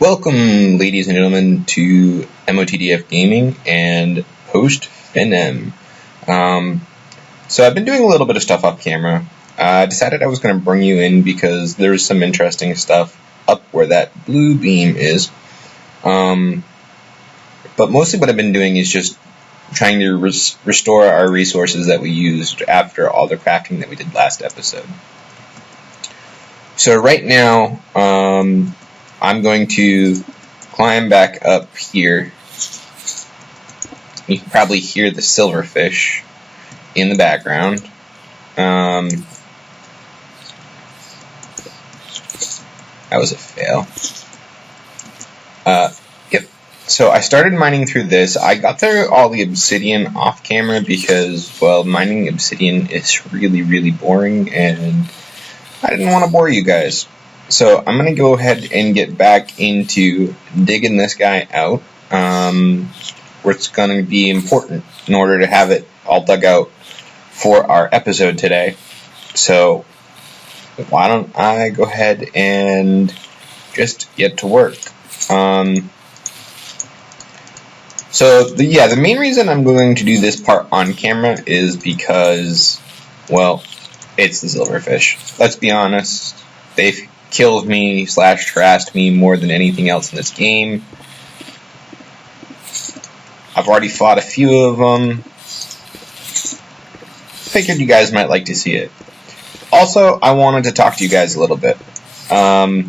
Welcome, ladies and gentlemen, to MOTDF Gaming and host Finem. So I've been doing a little bit of stuff off camera. I decided I was going to bring you in because there's some interesting stuff up where that blue beam is. But mostly what I've been doing is just trying to restore our resources that we used after all the crafting that we did last episode. So right now, I'm going to climb back up here. You can probably hear the silverfish in the background. That was a fail. Yep. So I started mining through this. I got through all the obsidian off camera because, well, mining obsidian is really, really boring, and I didn't want to bore you guys. So I'm going to go ahead and get back into digging this guy out, where it's going to be important in order to have it all dug out for our episode today. So why don't I go ahead and just get to work. The main reason I'm going to do this part on camera is because, well, it's the silverfish. Let's be honest, they've killed me / harassed me more than anything else in this game. I've already fought a few of them. Figured you guys might like to see it. Also, I wanted to talk to you guys a little bit. I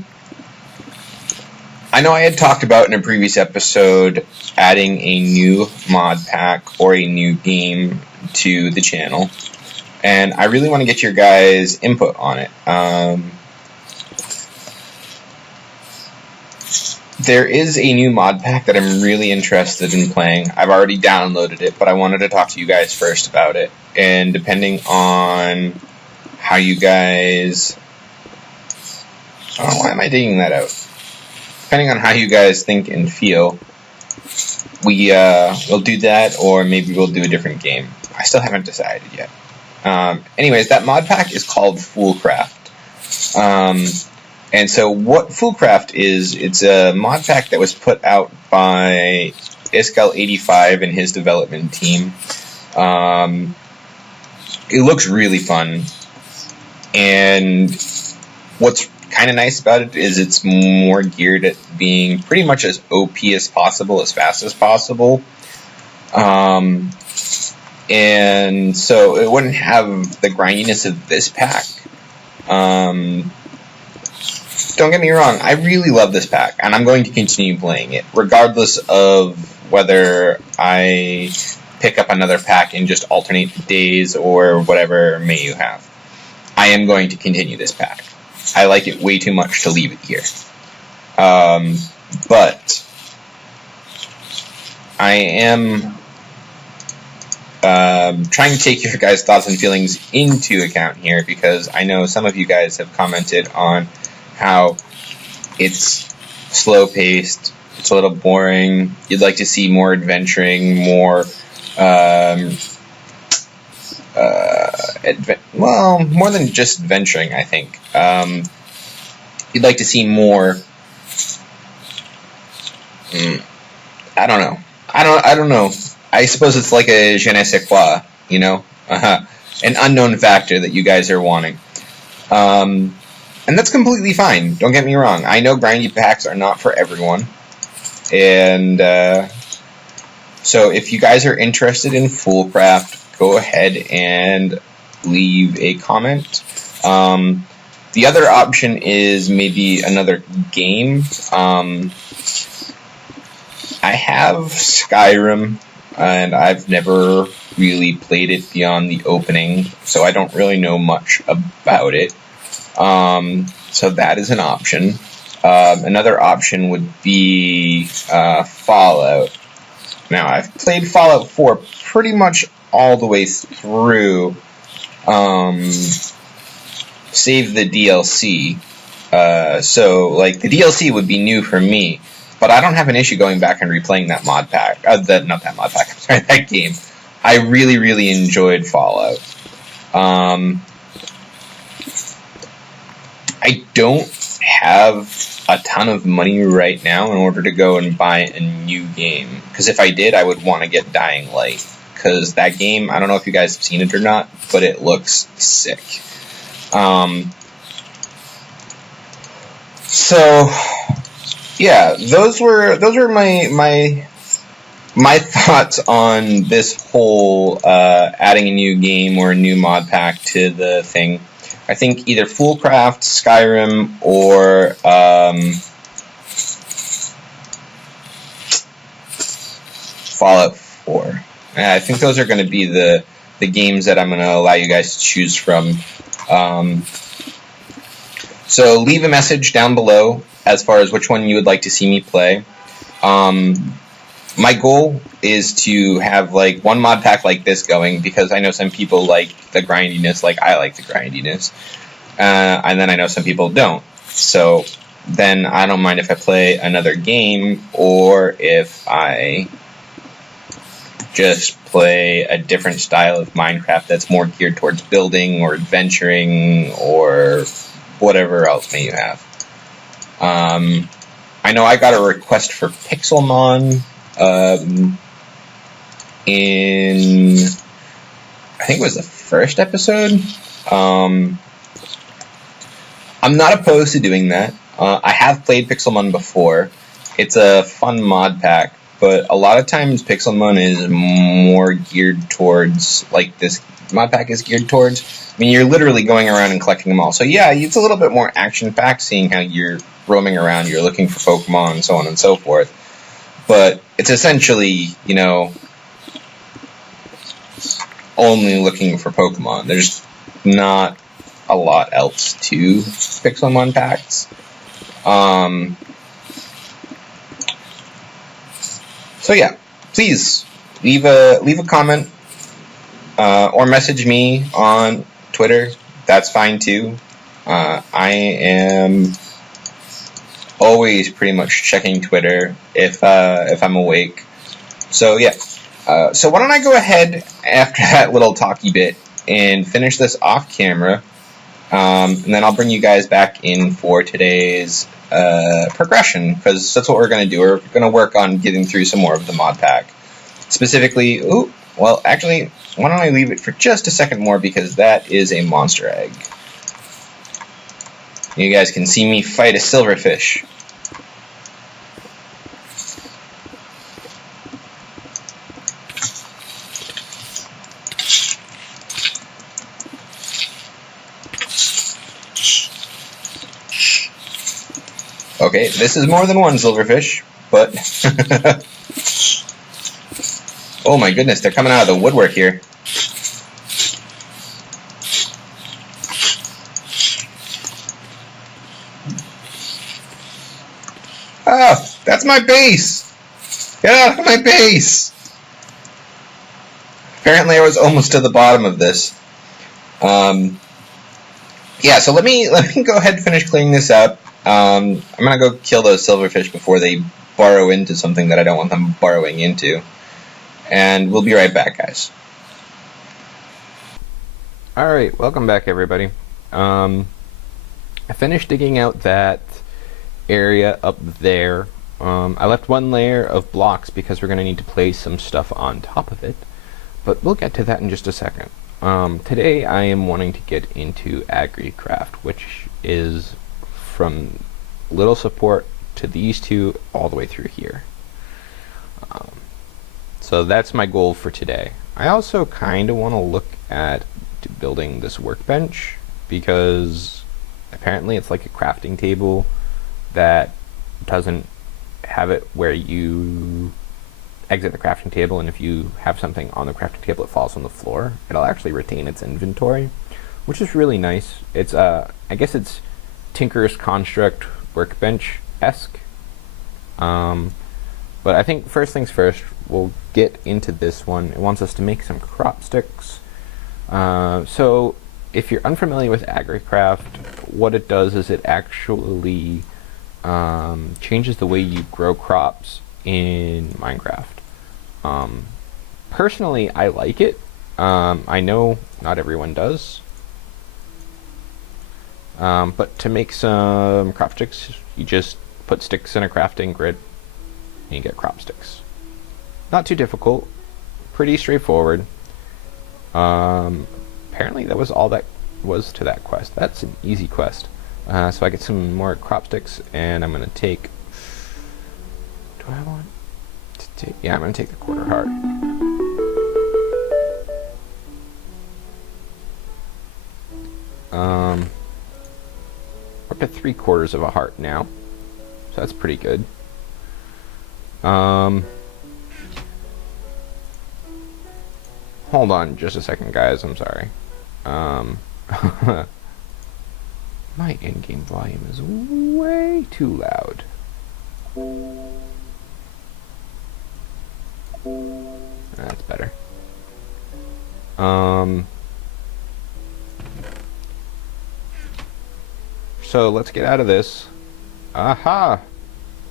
know I had talked about in a previous episode adding a new mod pack or a new game to the channel, and I really want to get your guys' input on it. There is a new mod pack that I'm really interested in playing. I've already downloaded it, but I wanted to talk to you guys first about it. And depending on how you guys... Oh, why am I digging that out? Depending on how you guys think and feel, we'll do that, or maybe we'll do a different game. I still haven't decided yet. Anyways, that mod pack is called Foolcraft. And so what Foolcraft is, it's a mod pack that was put out by Iskel85 and his development team. It looks really fun. And what's kind of nice about it is it's more geared at being pretty much as OP as possible, as fast as possible. And so it wouldn't have the grindiness of this pack. Don't get me wrong, I really love this pack, and I'm going to continue playing it, regardless of whether I pick up another pack and just alternate the days or whatever may you have. I am going to continue this pack. I like it way too much to leave it here. But I am trying to take your guys' thoughts and feelings into account here, because I know some of you guys have commented on how it's slow-paced, it's a little boring, you'd like to see more adventuring, more, more than just adventuring, I think. You'd like to see more, I don't know. I suppose it's like a je ne sais quoi, you know? An unknown factor that you guys are wanting. And that's completely fine, don't get me wrong. I know grindy packs are not for everyone. And so if you guys are interested in Foolcraft, go ahead and leave a comment. The other option is maybe another game. I have Skyrim, and I've never really played it beyond the opening, so I don't really know much about it. So that is an option. Another option would be Fallout. Now, I've played Fallout 4 pretty much all the way through, save the DLC. So, like, the DLC would be new for me, but I don't have an issue going back and replaying that mod pack. Not that mod pack, I'm sorry, that game. I really, really enjoyed Fallout. I don't have a ton of money right now in order to go and buy a new game. Because if I did, I would want to get Dying Light. Because that game, I don't know if you guys have seen it or not, but it looks sick. So yeah, those were my thoughts on this whole adding a new game or a new mod pack to the thing. I think either Foolcraft, Skyrim, or Fallout 4. I think those are going to be the games that I'm going to allow you guys to choose from. So leave a message down below as far as which one you would like to see me play. My goal is to have like one mod pack like this going, because I know some people like the grindiness, like I like the grindiness, and then I know some people don't. So then I don't mind if I play another game, or if I just play a different style of Minecraft that's more geared towards building or adventuring or whatever else may you have. I know I got a request for Pixelmon in, I think it was the first episode. I'm not opposed to doing that. I have played Pixelmon before. It's a fun mod pack, but a lot of times Pixelmon is more geared towards, like this mod pack is geared towards. I mean, you're literally going around and collecting them all. So yeah, it's a little bit more action-packed, seeing how you're roaming around, you're looking for Pokemon, and so on and so forth. But it's essentially, you know, only looking for Pokemon. There's not a lot else to Pixelmon packs. So yeah, please leave a comment or message me on Twitter. That's fine too. I am always pretty much checking Twitter if I'm awake. So yeah. So why don't I go ahead after that little talky bit and finish this off camera, and then I'll bring you guys back in for today's progression, because that's what we're going to do. We're going to work on getting through some more of the mod pack. Specifically, well, actually, why don't I leave it for just a second more, because that is a monster egg. You guys can see me fight a silverfish. Okay, this is more than one silverfish, but oh my goodness, they're coming out of the woodwork here. Oh, that's my base! Get out of my base! Apparently I was almost to the bottom of this. Yeah, so let me go ahead and finish cleaning this up. I'm gonna go kill those silverfish before they burrow into something that I don't want them burrowing into. And we'll be right back, guys. Alright, welcome back, everybody. I finished digging out that area up there. I left one layer of blocks because we're going to need to place some stuff on top of it, but we'll get to that in just a second. Today I am wanting to get into Agricraft, which is from little support to these two all the way through here. So that's my goal for today. I also kind of want to look at building this workbench, because apparently it's like a crafting table that doesn't have it where you exit the crafting table, and if you have something on the crafting table it falls on the floor, it'll actually retain its inventory, which is really nice. It's I guess it's Tinker's Construct Workbench-esque. But I think first things first, we'll get into this one. It wants us to make some crop sticks. So if you're unfamiliar with Agricraft, what it does is it actually changes the way you grow crops in Minecraft. Personally, I like it. I know not everyone does. But to make some crop sticks, you just put sticks in a crafting grid and you get crop sticks. Not too difficult, pretty straightforward. Apparently that was all that was to that quest. That's an easy quest. So I get some more crop sticks, and I'm gonna take. Do I want to take? Yeah, I'm gonna take the quarter heart. We're up to 3/4 of a heart now, so that's pretty good. Hold on just a second, guys. I'm sorry. My in-game volume is way too loud. That's better. So let's get out of this. Aha!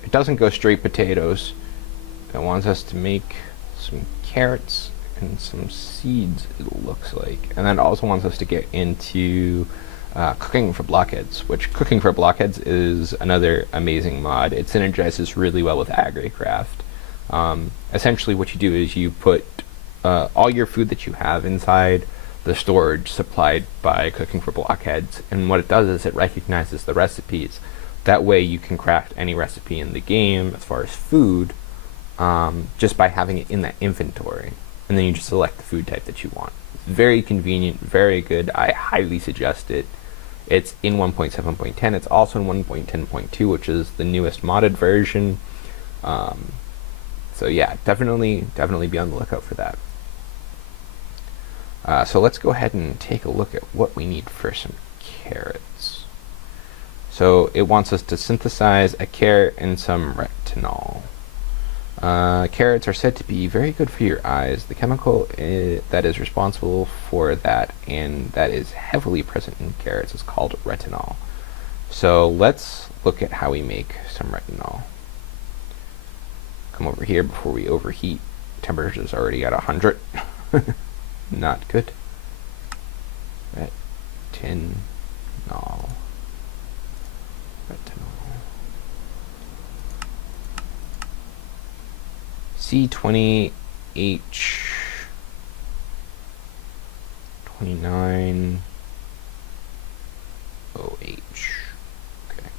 It doesn't go straight potatoes. It wants us to make some carrots and some seeds, it looks like. And then it also wants us to get into cooking for blockheads, which cooking for blockheads is another amazing mod. It synergizes really well with Agricraft. Essentially what you do is you put all your food that you have inside the storage supplied by cooking for blockheads, and what it does is it recognizes the recipes. That way you can craft any recipe in the game as far as food just by having it in that inventory, and then you just select the food type that you want. Very convenient, very good. I highly suggest it. It's in 1.7.10. It's also in 1.10.2, which is the newest modded version. So yeah, definitely be on the lookout for that. So let's go ahead and take a look at what we need for some carrots. So it wants us to synthesize a carrot and some retinol. Carrots are said to be very good for your eyes. The chemical that is responsible for that and that is heavily present in carrots is called retinol. So let's look at how we make some retinol. Come over here before we overheat. Temperature is already at 100. Not good. Retinol. C20H29OH. Okay.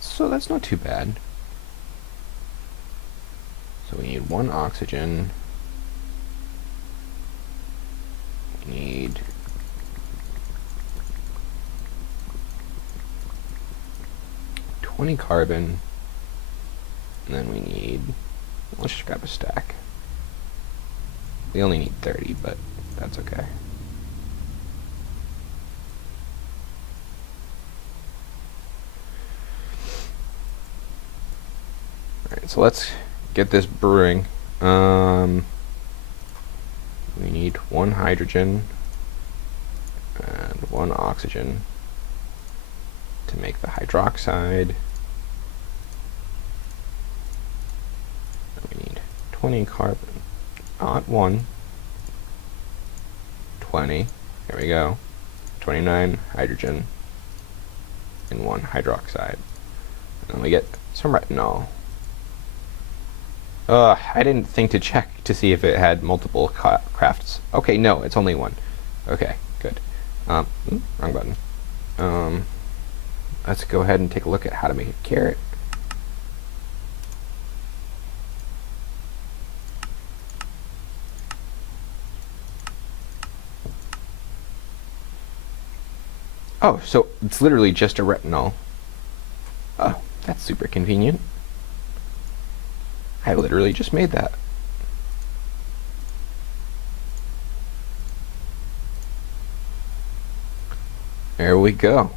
So that's not too bad. So we need 1 oxygen. We need 20 carbon, and then we need, let's just grab a stack. We only need 30, but that's okay. Alright, so let's get this brewing. We need 1 hydrogen and 1 oxygen to make the hydroxide. We need 20 carbon, not 1, 20, here we go, 29 hydrogen and 1 hydroxide. And then we get some retinol. I didn't think to check to see if it had multiple crafts. Okay, no, it's only 1. Okay, good. Wrong button. Let's go ahead and take a look at how to make a carrot. Oh, so it's literally just a retinol. Oh, that's super convenient. I literally just made that. There we go.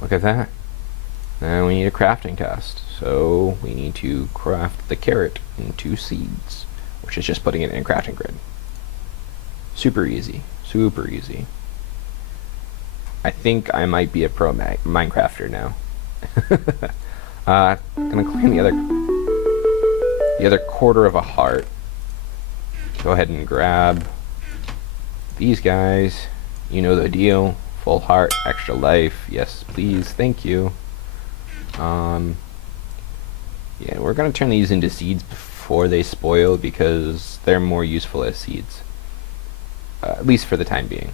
Look at that. Now we need a crafting test. So we need to craft the carrot into seeds, which is just putting it in a crafting grid. Super easy. Super easy. I think I might be a pro Minecrafter now. Gonna clean the other 1/4 of a heart. Go ahead and grab these guys. You know the deal. Full heart, extra life. Yes, please. Thank you. Yeah, we're going to turn these into seeds before they spoil because they're more useful as seeds. At least for the time being.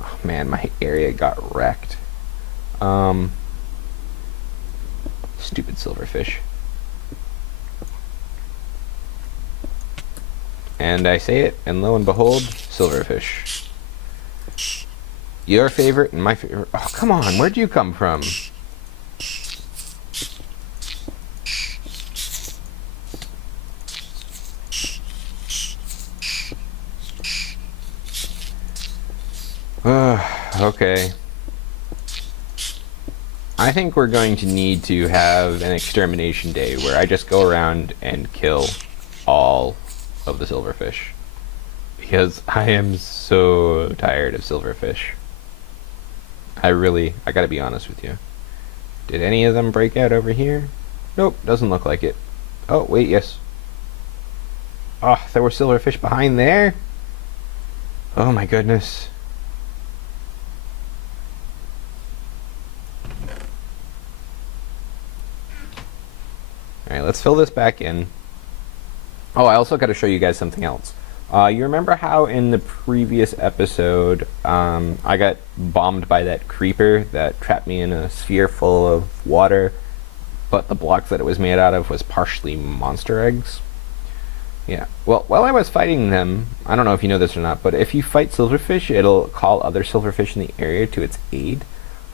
Oh man, my area got wrecked. Stupid silverfish. And I say it, and lo and behold, silverfish. Your favorite and my favorite. Oh, come on, where'd you come from? Okay. I think we're going to need to have an extermination day where I just go around and kill all of the silverfish. Because I am so tired of silverfish. I gotta be honest with you. Did any of them break out over here? Nope, doesn't look like it. Oh, wait, yes. Oh, there were silverfish behind there? Oh my goodness. Alright, let's fill this back in. Oh, I also got to show you guys something else. You remember how in the previous episode I got bombed by that creeper that trapped me in a sphere full of water, but the blocks that it was made out of was partially monster eggs? Yeah. Well, while I was fighting them, I don't know if you know this or not, but if you fight silverfish, it'll call other silverfish in the area to its aid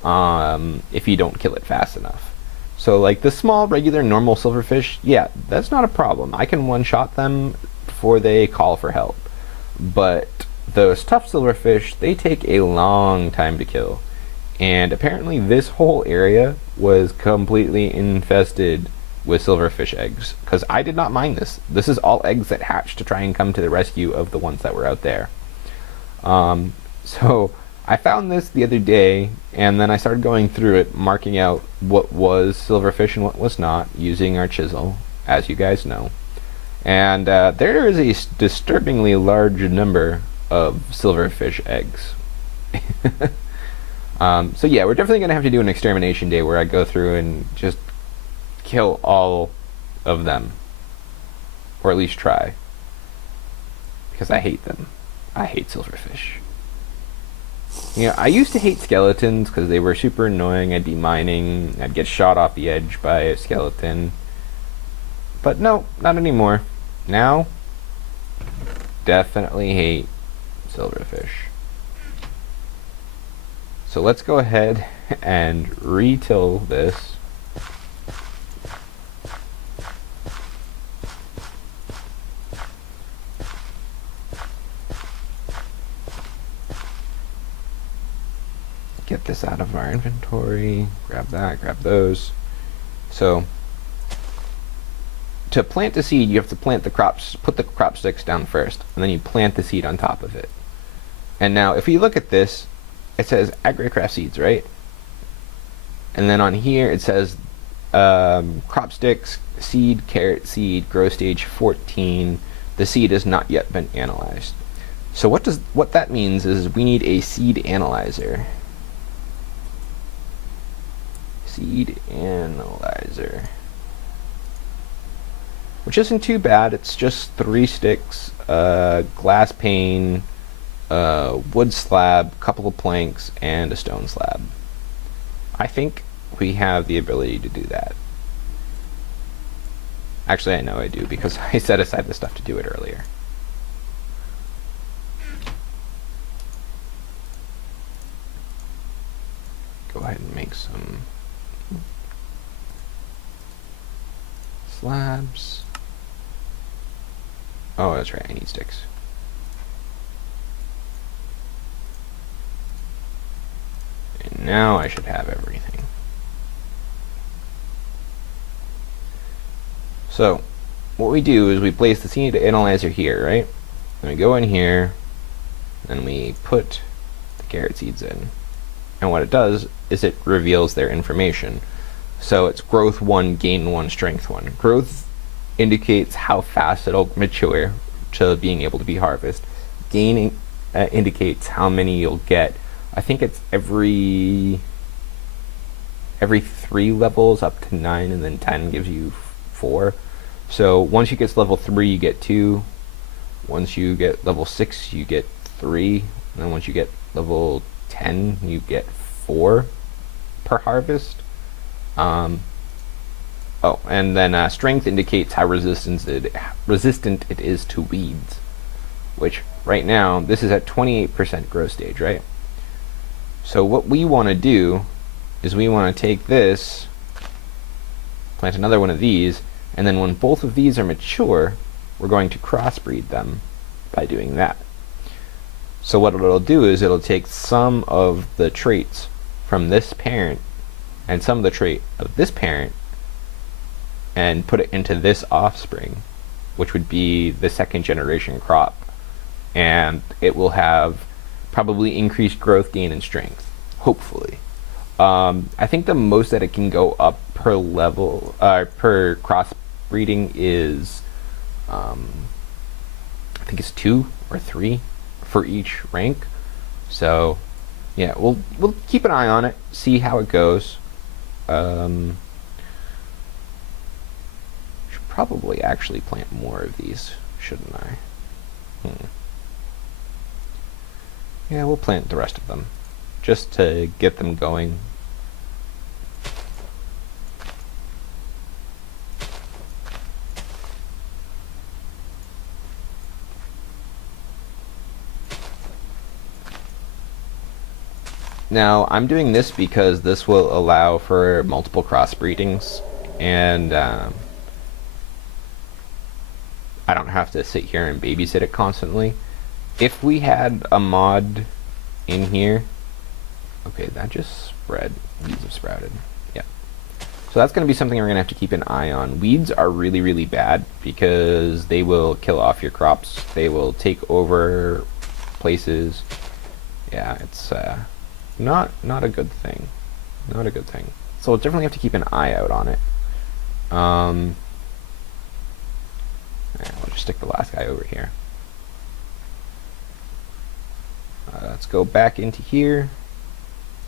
if you don't kill it fast enough. So like the small, regular, normal silverfish, yeah, that's not a problem. I can one-shot them before they call for help. But those tough silverfish, they take a long time to kill. And apparently this whole area was completely infested with silverfish eggs. Because I did not mind this. This is all eggs that hatch to try and come to the rescue of the ones that were out there. So I found this the other day, and then I started going through it, marking out what was silverfish and what was not, using our chisel, as you guys know. And there is a disturbingly large number of silverfish eggs. So yeah, we're definitely going to have to do an extermination day where I go through and just kill all of them. Or at least try. Because I hate them. I hate silverfish. You know, I used to hate skeletons because they were super annoying. I'd be mining, I'd get shot off the edge by a skeleton. But no, not anymore. Now, definitely hate silverfish. So let's go ahead and retill this. Get this out of our inventory, grab that, grab those. So, to plant the seed, you have to plant the crops, put the crop sticks down first, and then you plant the seed on top of it. And now, if you look at this, it says Agricraft seeds, right? And then on here, it says crop sticks, seed, carrot seed, grow stage 14. The seed has not yet been analyzed. So what that means is we need a seed analyzer. Seed analyzer, which isn't too bad. It's just 3 sticks, glass pane, wood slab, couple of planks, and a stone slab. I think we have the ability to do that. Actually, I know I do because I set aside the stuff to do it earlier. Go ahead and make some slabs. Oh, that's right, I need sticks. And now I should have everything. So, what we do is we place the seed analyzer here, right? And we go in here, and we put the carrot seeds in. And what it does is it reveals their information. So it's growth 1, gain 1, strength 1. Growth indicates how fast it'll mature to being able to be harvested. Gain indicates how many you'll get I think it's every 3 levels up to 9, and then 10 gives you 4. So once you get to level 3, you get 2. Once you get level 6, you get 3. And then once you get level 10, you get 4 per harvest. Oh, and then strength indicates how resistant it is to weeds, which right now, this is at 28% growth stage, right? So what we want to do is we want to take this, plant another one of these, and then when both of these are mature, we're going to crossbreed them by doing that. So what it'll do is it'll take some of the traits from this parent and some of the trait of this parent and put it into this offspring, which would be the second generation crop. And it will have probably increased growth, gain, and strength, hopefully. I think the most that it can go up per level, per crossbreeding is, I think it's 2 or 3 for each rank. So, yeah, we'll keep an eye on it, see how it goes. Should probably actually plant more of these, shouldn't I? Yeah, we'll plant the rest of them, just to get them going. Now, I'm doing this because this will allow for multiple crossbreedings, and I don't have to sit here and babysit it constantly. If we had a mod in here, okay, that just spread. Weeds have sprouted. Yeah. So that's going to be something we're going to have to keep an eye on. Weeds are really, really bad because they will kill off your crops. They will take over places. Yeah, it's not a good thing. Not a good thing. So we'll definitely have to keep an eye out on it. Yeah, we'll just stick the last guy over here. Let's go back into here,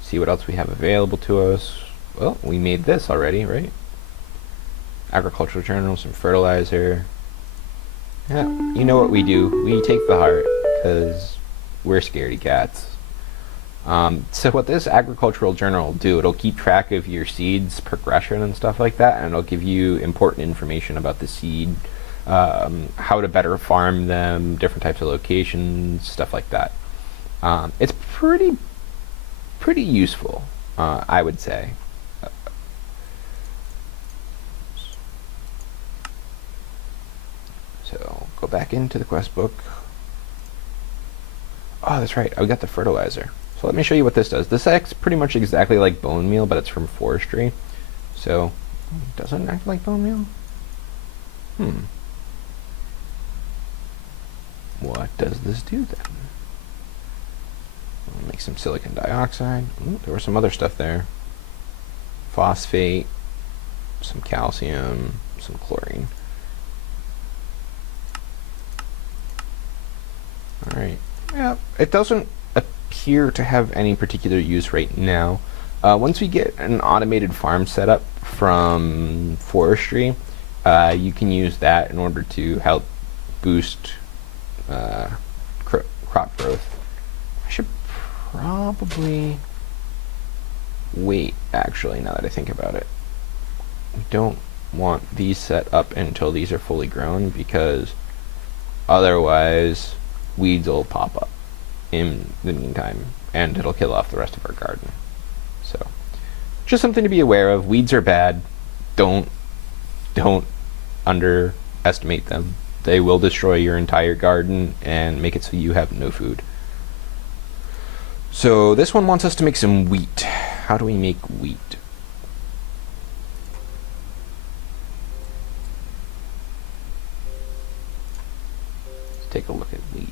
see what else we have available to us. Well, we made this already, right? Agricultural journal, some fertilizer. Yeah, you know what we do. We take the heart, because we're scaredy cats. So what this agricultural journal will do, it'll keep track of your seeds progression and stuff like that, and it'll give you important information about the seed, how to better farm them, different types of locations, stuff like that. It's pretty useful, I would say. So go back into the quest book. Oh, that's right, I got the fertilizer. So let me show you what this does. This acts pretty much exactly like bone meal, but it's from forestry. So, does it act like bone meal? What does this do then? I'll make some silicon dioxide. Ooh, there was some other stuff there. Phosphate, some calcium, some chlorine. Alright. Yeah, it doesn't appear to have any particular use right now. Once we get an automated farm set up from forestry, you can use that in order to help boost crop growth. I should probably wait, actually, now that I think about it. I don't want these set up until these are fully grown, because otherwise weeds will pop up in the meantime, and it'll kill off the rest of our garden. So, just something to be aware of. Weeds are bad. Don't underestimate them. They will destroy your entire garden and make it so you have no food. So this one wants us to make some wheat. How do we make wheat? Let's take a look at wheat.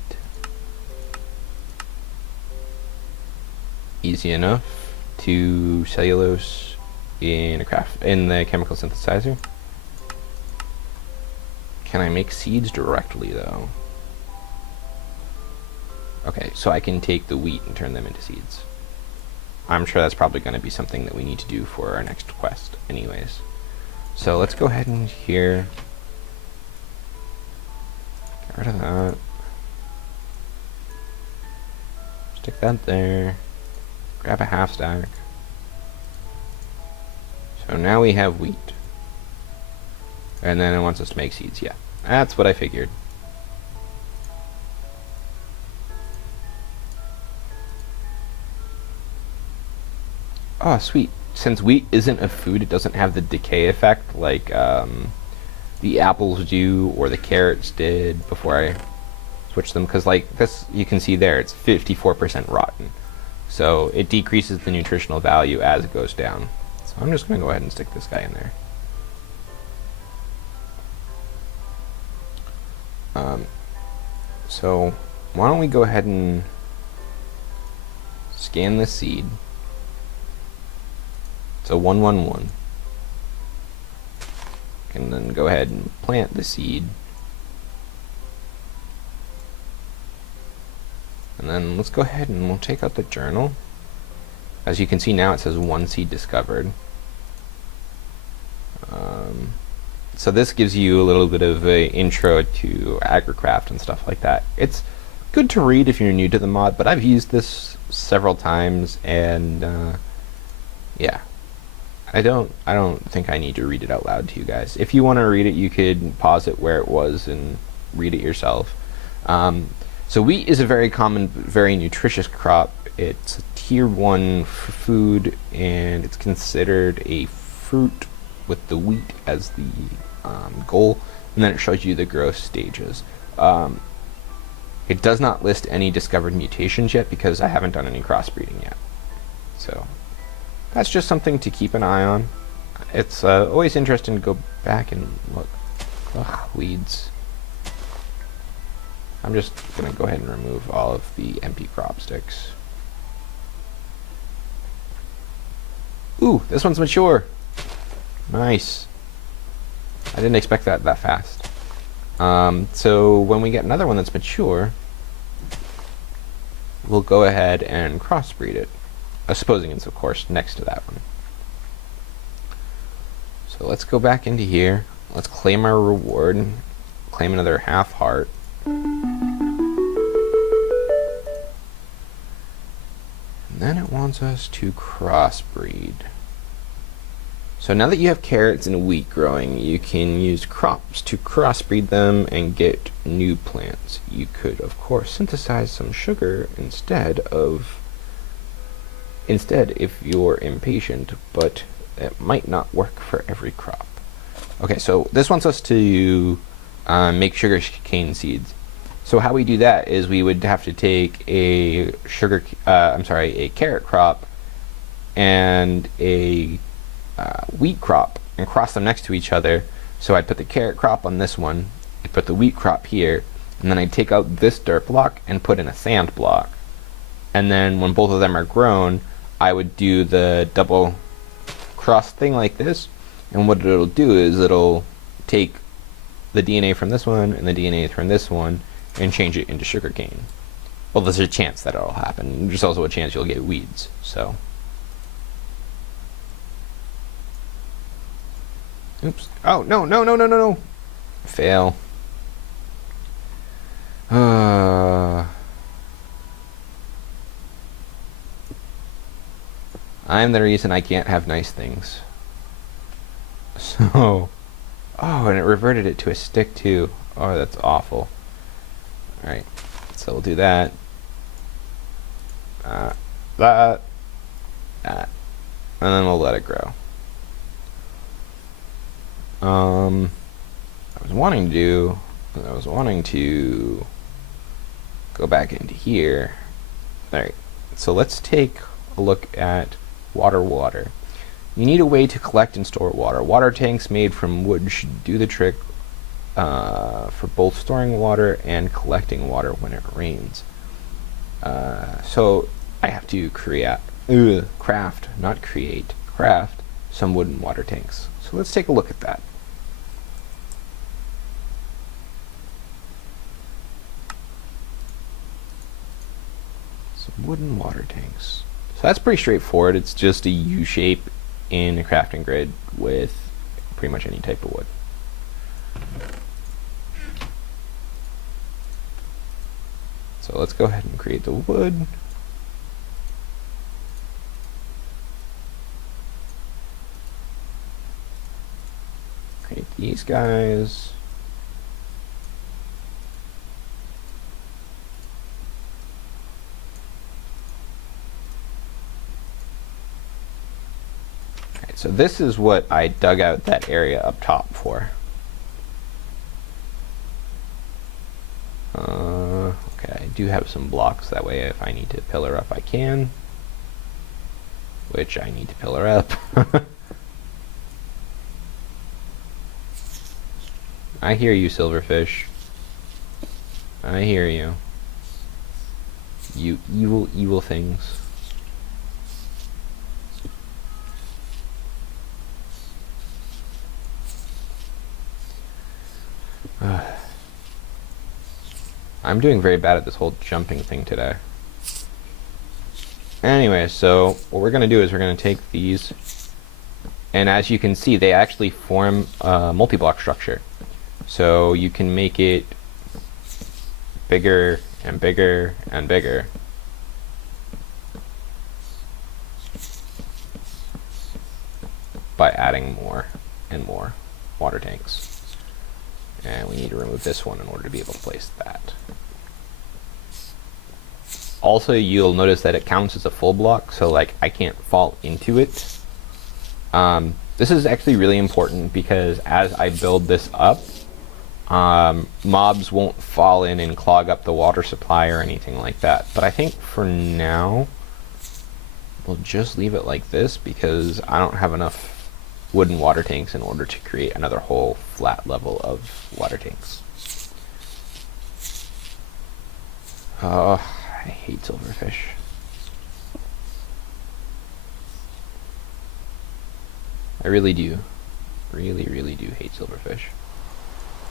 Easy enough. 2 cellulose in the chemical synthesizer. Can I make seeds directly though? Okay, so I can take the wheat and turn them into seeds. I'm sure that's probably going to be something that we need to do for our next quest anyways. So let's go ahead and here. Get rid of that. Stick that there. Grab a half stack. So now we have wheat. And then it wants us to make seeds. Yeah, that's what I figured. Oh, sweet. Since wheat isn't a food, it doesn't have the decay effect like the apples do or the carrots did before I switched them. Because like this, you can see there, it's 54% rotten. So it decreases the nutritional value as it goes down. So I'm just going to go ahead and stick this guy in there. So why don't we go ahead and scan the seed. So 111. And then go ahead and plant the seed. And then let's go ahead and we'll take out the journal. As you can see now, it says 1 seed discovered. So this gives you a little bit of an intro to Agricraft and stuff like that. It's good to read if you're new to the mod, but I've used this several times, and yeah, I don't think I need to read it out loud to you guys. If you want to read it, you could pause it where it was and read it yourself. So wheat is a very common, very nutritious crop. It's a tier 1 food, and it's considered a fruit with the wheat as the goal, and then it shows you the growth stages. It does not list any discovered mutations yet because I haven't done any crossbreeding yet. So that's just something to keep an eye on. It's always interesting to go back and look. Ugh, weeds. I'm just going to go ahead and remove all of the empty crop sticks. Ooh, this one's mature. Nice. I didn't expect that fast. So when we get another one that's mature, we'll go ahead and crossbreed it. Supposing it's, of course, next to that one. So let's go back into here. Let's claim our reward. Claim another half heart. And then it wants us to crossbreed. So now that you have carrots and wheat growing, you can use crops to crossbreed them and get new plants. You could, of course, synthesize some sugar instead if you're impatient, but it might not work for every crop. Okay, so this wants us to make sugar cane seeds. So how we do that is we would have to take a a carrot crop and a wheat crop and cross them next to each other. So I'd put the carrot crop on this one, I'd put the wheat crop here, and then I'd take out this dirt block and put in a sand block. And then when both of them are grown, I would do the double cross thing like this, and what it'll do is it'll take the DNA from this one and the DNA from this one and change it into sugarcane. Well, there's a chance that it'll happen. There's also a chance you'll get weeds. So oops. Oh, no, no, no, no, no, no. Fail. I'm the reason I can't have nice things. So, oh, and it reverted it to a stick too. Oh, that's awful. Alright, so we'll do that. That. And then we'll let it grow. I was wanting to go back into here. Alright, so let's take a look at water. You need a way to collect and store water. Water tanks made from wood should do the trick for both storing water and collecting water when it rains. So I have to craft some wooden water tanks. So let's take a look at that. Some wooden water tanks. So that's pretty straightforward. It's just a U shape in a crafting grid with pretty much any type of wood. So let's go ahead and create the wood. Create these guys. So this is what I dug out that area up top for. Okay, I do have some blocks, that way if I need to pillar up I can. Which I need to pillar up. I hear you, silverfish. I hear you. You evil, evil things. I'm doing very bad at this whole jumping thing today. Anyway, so what we're going to do is we're going to take these, and as you can see, they actually form a multi-block structure. So you can make it bigger and bigger and bigger. By adding more and more water tanks. And we need to remove this one in order to be able to place that. Also, you'll notice that it counts as a full block, so like I can't fall into it. This is actually really important because as I build this up, mobs won't fall in and clog up the water supply or anything like that. But I think for now, we'll just leave it like this because I don't have enough wooden water tanks in order to create another whole flat level of water tanks. Oh, I hate silverfish. I really do. Really, really do hate silverfish.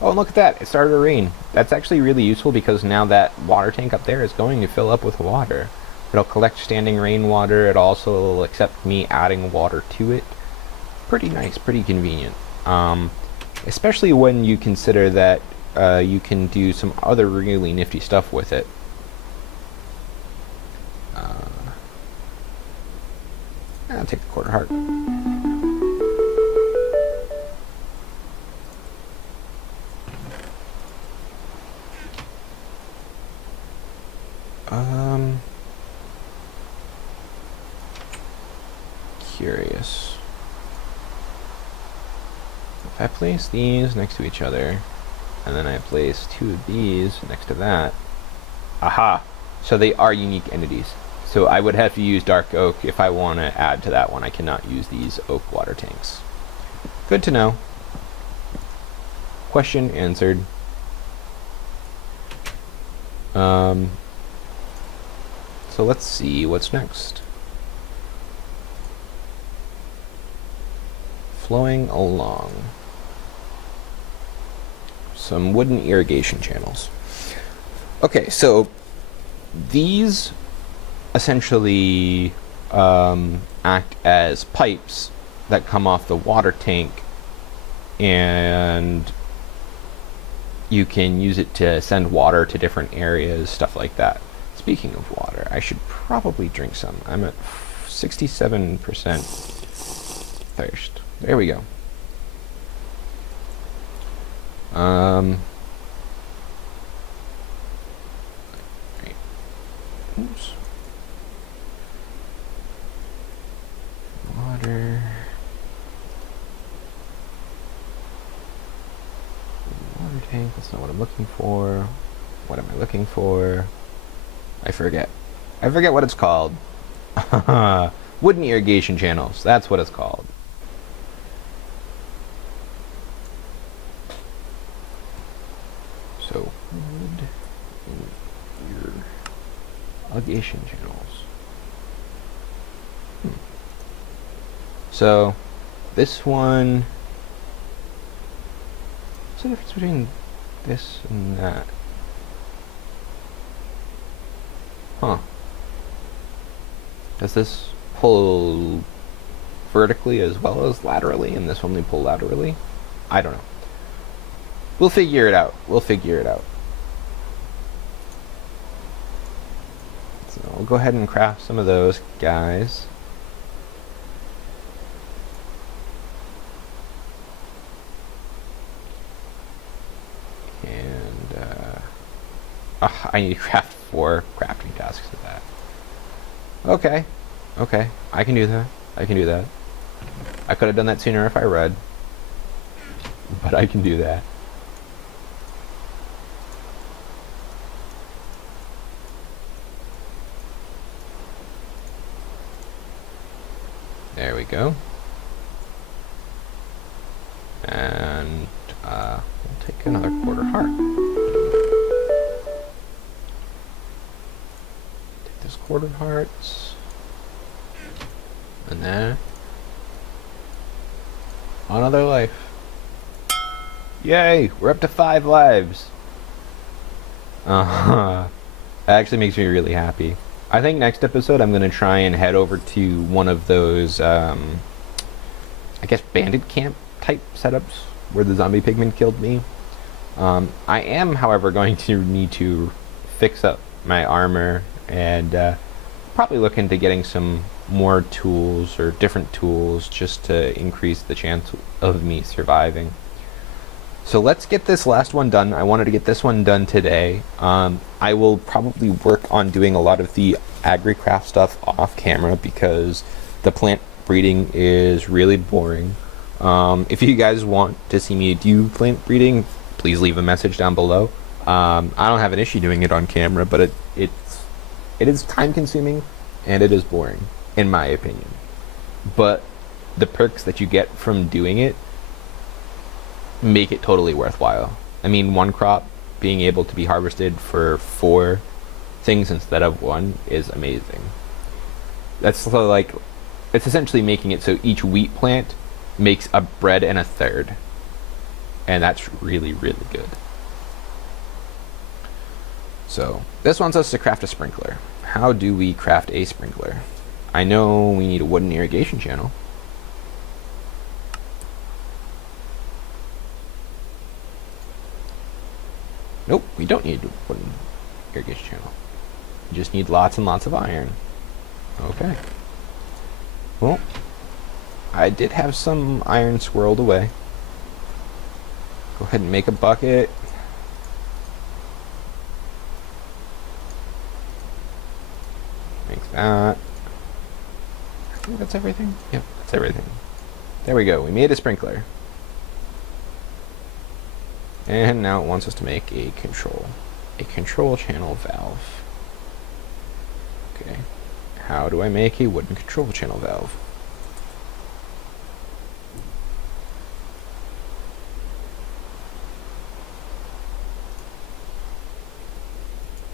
Oh, and look at that! It started to rain. That's actually really useful because now that water tank up there is going to fill up with water. It'll collect standing rainwater. It also will accept me adding water to it. Pretty nice, pretty convenient. Especially when you consider that you can do some other really nifty stuff with it. I'll take the quarter heart. Curious. If I place these next to each other, and then I place two of these next to that, aha! So they are unique entities. So I would have to use dark oak if I want to add to that one. I cannot use these oak water tanks. Good to know. Question answered. So let's see what's next. Flowing along. Some wooden irrigation channels. Okay, so these essentially act as pipes that come off the water tank, and you can use it to send water to different areas, stuff like that. Speaking of water, I should probably drink some. I'm at 67% thirst. There we go. Right. Oops. Water. Water tank, that's not what I'm looking for. What am I looking for? I forget. I forget what it's called. Wooden irrigation channels, that's what it's called. So, wood irrigation channels. So, this one, what's the difference between this and that? Huh. Does this pull vertically as well as laterally, and this only pull laterally? I don't know. We'll figure it out. We'll figure it out. So we'll go ahead and craft some of those guys. And I need to craft 4 crafting tasks of that. Okay. Okay. I can do that. I can do that. I could have done that sooner if I read. But I can do that. There we go. And we'll take another quarter heart. Take this quarter hearts. And then another life. Yay! We're up to 5 lives. That actually makes me really happy. I think next episode I'm going to try and head over to one of those, I guess, bandit camp type setups where the zombie pigman killed me. I am, however, going to need to fix up my armor and probably look into getting some more tools or different tools just to increase the chance of me surviving. So let's get this last one done. I wanted to get this one done today. I will probably work on doing a lot of the Agricraft stuff off camera because the plant breeding is really boring. If you guys want to see me do plant breeding, please leave a message down below. I don't have an issue doing it on camera, but it is time consuming and it is boring, in my opinion. But the perks that you get from doing it make it totally worthwhile. I mean, one crop being able to be harvested for 4 things instead of 1 is amazing. That's so, like, it's essentially making it so each wheat plant makes a bread and a third, and that's really, really good. So this wants us to craft a sprinkler. How do we craft a sprinkler? I know we need a wooden irrigation channel. Nope, we don't need a wooden irrigation channel. We just need lots and lots of iron. Okay. Well, I did have some iron swirled away. Go ahead and make a bucket. Make that. I think that's everything. Yep, that's everything. There we go. We made a sprinkler. And now it wants us to make a control channel valve. Okay. How do I make a wooden control channel valve?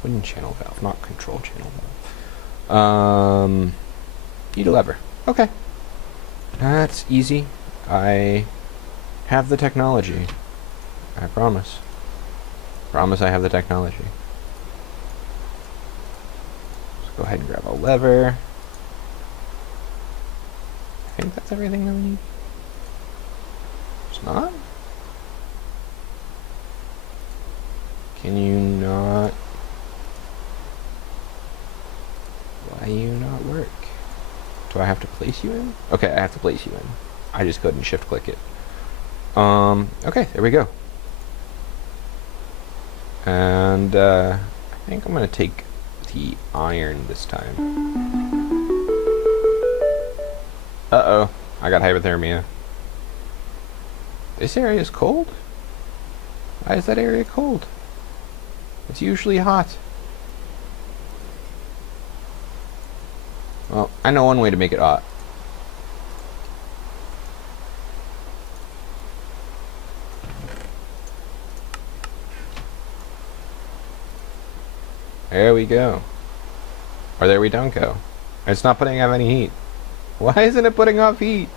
Wooden channel valve, not control channel valve. Need a lever. Okay. That's easy. I have the technology. I promise. Promise I have the technology. Let's go ahead and grab a lever. I think that's everything that we need. It's not? Can you not? Why you not work? Do I have to place you in? Okay, I have to place you in. I just couldn't shift click it. Okay, there we go. And I think I'm gonna take the iron this time. Uh-oh, I got hypothermia. This area is cold? Why is that area cold? It's usually hot. Well, I know one way to make it hot. There we go. Or there we don't go. It's not putting off any heat. Why isn't it putting off heat?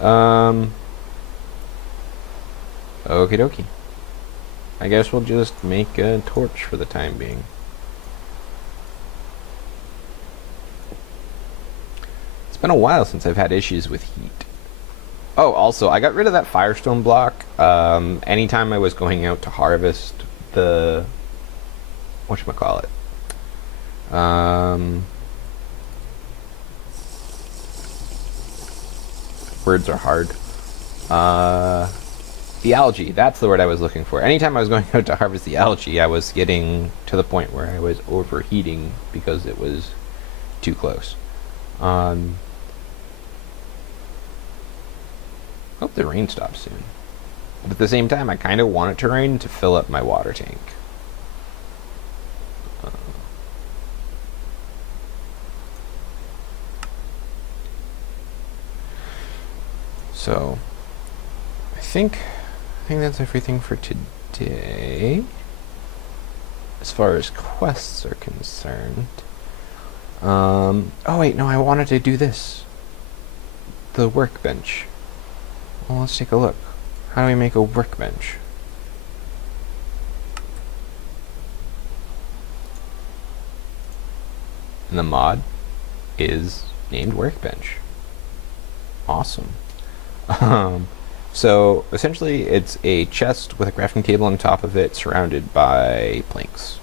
Okie dokie. I guess we'll just make a torch for the time being. been a while since I've had issues with heat. Oh, also, I got rid of that Firestone block. Anytime I was going out to harvest the... whatchamacallit? Words are hard. The algae, that's the word I was looking for. Anytime I was going out to harvest the algae, I was getting to the point where I was overheating because it was too close. Hope the rain stops soon. But at the same time, I kind of want it to rain to fill up my water tank. So, I think that's everything for today. As far as quests are concerned. Oh wait, no, I wanted to do this. The workbench. Well, let's take a look. How do we make a workbench? And the mod is named workbench. Awesome. So essentially it's a chest with a crafting table on top of it surrounded by planks.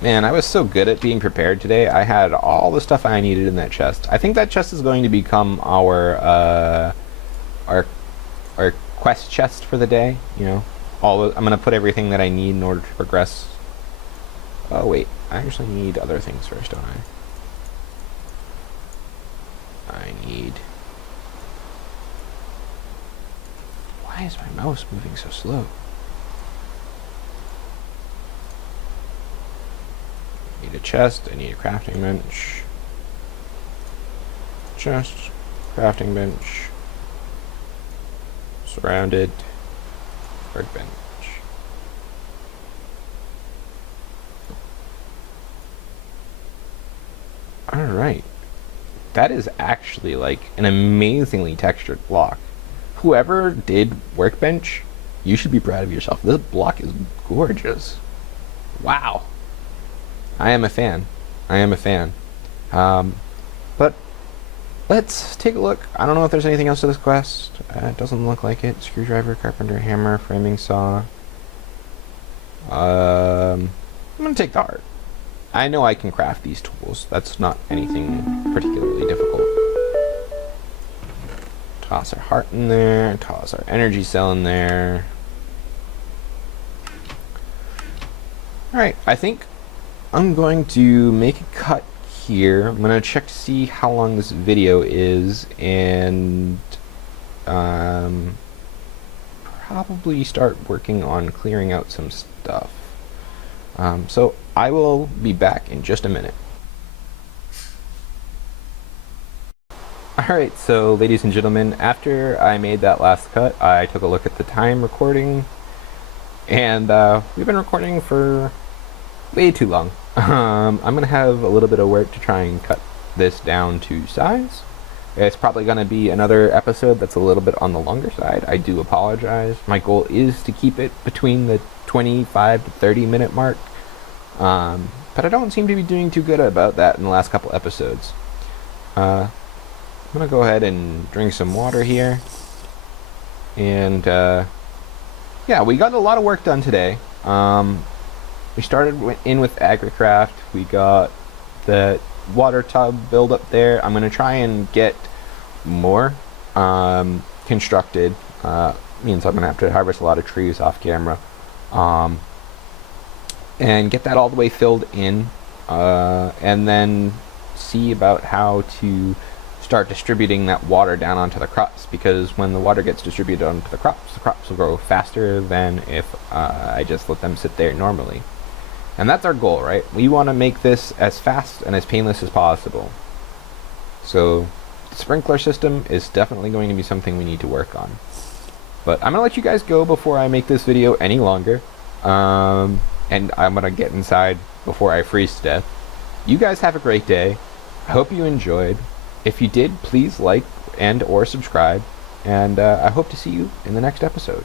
Man, I was so good at being prepared today. I had all the stuff I needed in that chest. I think that chest is going to become our quest chest for the day. You know, I'm gonna put everything that I need in order to progress. Oh wait, I actually need other things first, don't I? I need... Why is my mouse moving so slow? I need a chest, I need a crafting bench. Chest, crafting bench. Surrounded. Workbench. Alright. That is actually like an amazingly textured block. Whoever did workbench, you should be proud of yourself. This block is gorgeous. Wow. I am a fan. I am a fan. But let's take a look. I don't know if there's anything else to this quest. It doesn't look like it. Screwdriver, carpenter, hammer, framing saw. I'm gonna take the heart. I know I can craft these tools. That's not anything particularly difficult. Toss our heart in there. Toss our energy cell in there. Alright, I think I'm going to make a cut here. I'm going to check to see how long this video is and probably start working on clearing out some stuff. So I will be back in just a minute. Alright, so ladies and gentlemen, after I made that last cut, I took a look at the time recording, and we've been recording for way too long. I'm going to have a little bit of work to try and cut this down to size. It's probably going to be another episode that's a little bit on the longer side. I do apologize. My goal is to keep it between the 25 to 30 minute mark. But I don't seem to be doing too good about that in the last couple episodes. I'm going to go ahead and drink some water here. And yeah, we got a lot of work done today. We started in with Agricraft. We got the water tub build up there. I'm going to try and get more constructed. Means I'm going to have to harvest a lot of trees off camera. And get that all the way filled in. And then see about how to start distributing that water down onto the crops, because when the water gets distributed onto the crops will grow faster than if I just let them sit there normally. And that's our goal, right? We want to make this as fast and as painless as possible. So the sprinkler system is definitely going to be something we need to work on. But I'm going to let you guys go before I make this video any longer. And I'm going to get inside before I freeze to death. You guys have a great day. I hope you enjoyed. If you did, please like and or subscribe. And I hope to see you in the next episode.